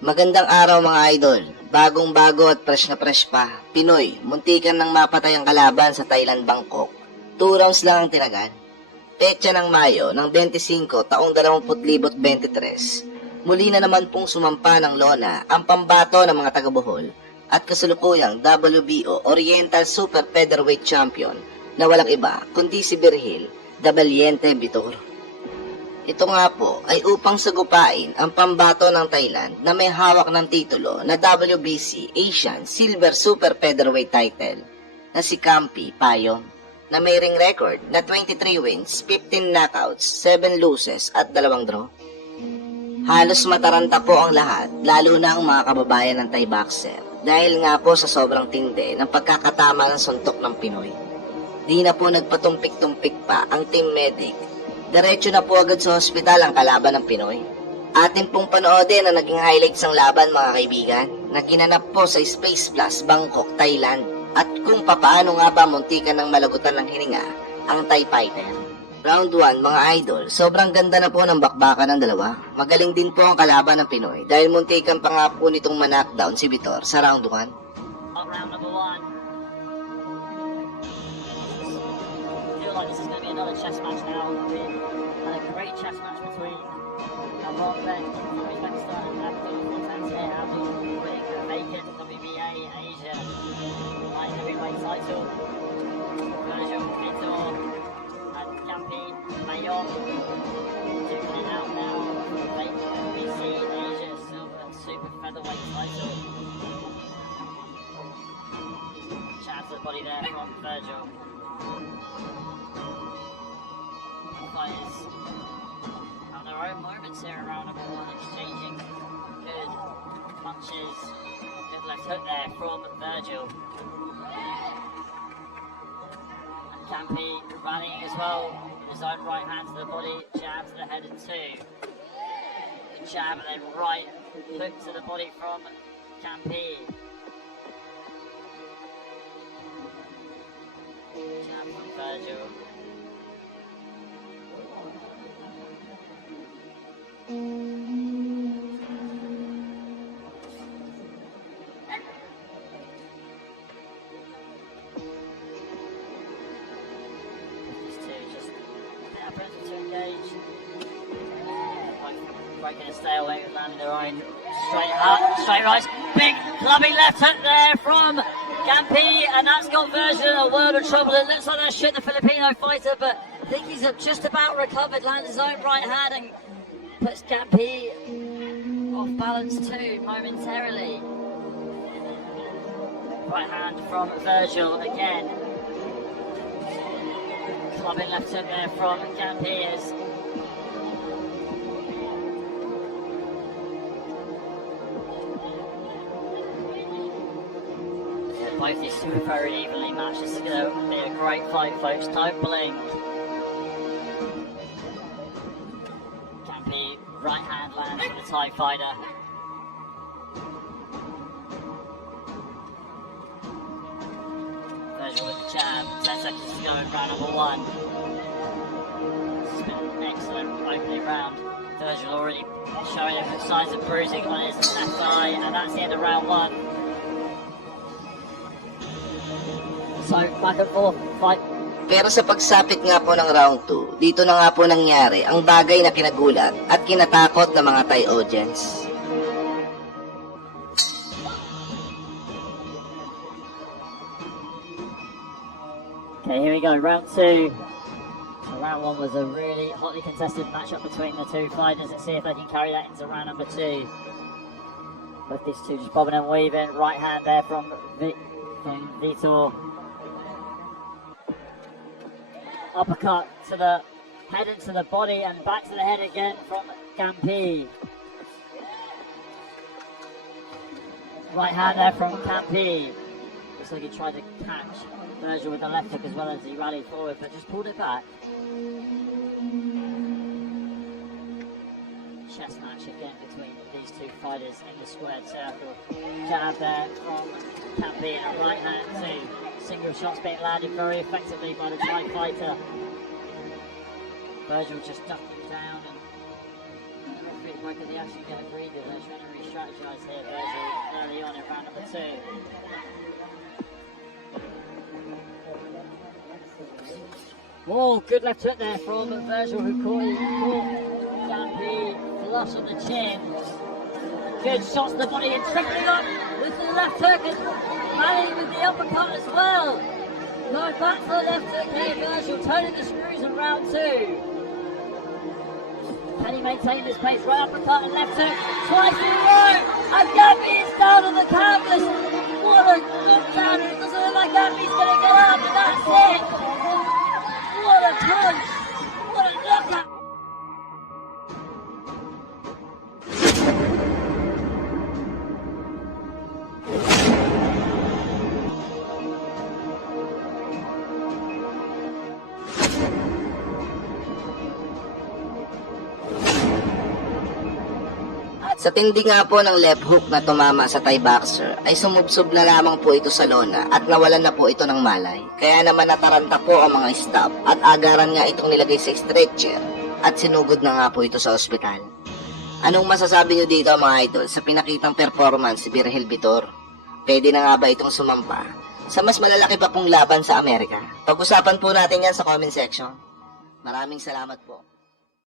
Magandang araw mga idol. Bagong bago at fresh na fresh pa. Pinoy, muntikan ng mapatay ang kalaban sa Thailand, Bangkok. Two rounds lang ang tinagan. Petsa ng Mayo ng 25 taong 2023. Muli na naman pong sumampa ng lona ang pambato ng mga taga-Bohol at kasulukuyang WBO Oriental Super Featherweight Champion na walang iba kundi si Virgil the Valiente Vitor. Ito nga po ay upang sagupain ang pambato ng Thailand na may hawak ng titulo na WBC Asian Silver Super Featherweight title na si Campi Payong na may ring record na 23 wins, 15 knockouts, 7 losses at dalawang draw. Halos mataranta po ang lahat, lalo na ang mga kababayan ng Thai boxer dahil nga po sa sobrang tindi ng pagkakatama ng suntok ng Pinoy. Di na po nagpatumpik-tumpik pa ang team medic Diretso na po agad sa ospital ang kalaban ng Pinoy. Atin pong panoodin ang naging highlights ng laban mga kaibigan na ginanap po sa Space Plus, Bangkok, Thailand at kung papaano nga ba muntikan ng malagutan ng hininga ang Thai Fighter. Round 1 mga idol, sobrang ganda na po ng bakbakan ng dalawa. Magaling din po ang kalaban ng Pinoy dahil muntikan pa nga po nitong manakdown si Vitor sa round 1. Up round number one. feel like this is going to be another chess match now. And a great chess match between Avon Ben from Uzbekistan and Abdul Fontanze Abdul winning the vacant WBA Asia light heavyweight title. Virgil Vitor and Campi Mayon duking it out now for the vacant WBC Asia silver super featherweight title. Shout out to the body there from Virgil. Fighters have their own moments here around number one, exchanging good punches. Good left hook there from Virgil. And Campy running as well. with His own right hand to the body, jab to the head and two. Good jab and then right hook to the body from Campy. Jab from Virgil. To Breaking a stay away with landing their own straight up, straight right. Big clubbing left hook there from Gampi, and that's got version a world of trouble. It looks like that shit the Filipino fighter, but I think he's just about recovered. Lands his own right hand and puts Gampi off balance too momentarily. Right hand from Virgil again. Clubbing left hook there from Gampi as both these two very evenly matched. This is going to be a great fight, folks. Don't blink. Campy, right hand lands for the TIE fighter. Virgil with the jab. 10 seconds to go in round number one. This has been an excellent opening round. Virgil already showing signs of bruising on his left eye, and that's the end of round one. So fight. Pero sa pagsapit nga po ng round 2, dito na nga po nangyari ang bagay na kinagulat at kinatakot ng mga Thai audience. Okay, here we go, round two. So round one was a really hotly contested matchup between the two fighters. Let's see if they can carry that into round number two. Both these two just bobbing and weaving. Right hand there from Vi- from Vitor. Uppercut to the head into the body and back to the head again from Gampi. Right hand there from Campi. Looks like he tried to catch Virgil with the left hook as well as he rallied forward, but just pulled it back. Chess match again between these two fighters in the squared circle. Jab there from Campi and right hand too. Single shots being landed very effectively by the Thai fighter. Virgil just ducking down and referee reckon they actually get agreed with. They're trying to re-strategize here, Virgil, early on in round number two. Oh, good left hook there from Virgil, who caught, caught Gampy flush on the chin. Good shots to the body and tripling on with the left hook Manning with the uppercut as well. Going back for the left hook here, Virgil turning the screws in round two. Can he maintain this pace? Right uppercut and left hook twice in a row. And Gampy is down on the canvas. What a good counter. It doesn't look like Gampy's going to get up, but that's it. What a punch. Sa tindi nga po ng left hook na tumama sa Thai boxer, ay sumubsob na lamang po ito sa lona at nawalan na po ito ng malay. Kaya naman nataranta po ang mga staff at agaran nga itong nilagay sa stretcher at sinugod na nga po ito sa ospital. Anong masasabi nyo dito mga idol sa pinakitang performance si Virgil Vitor? Pwede na nga ba itong sumampa sa mas malalaki pa pong laban sa Amerika? Pag-usapan po natin yan sa comment section. Maraming salamat po.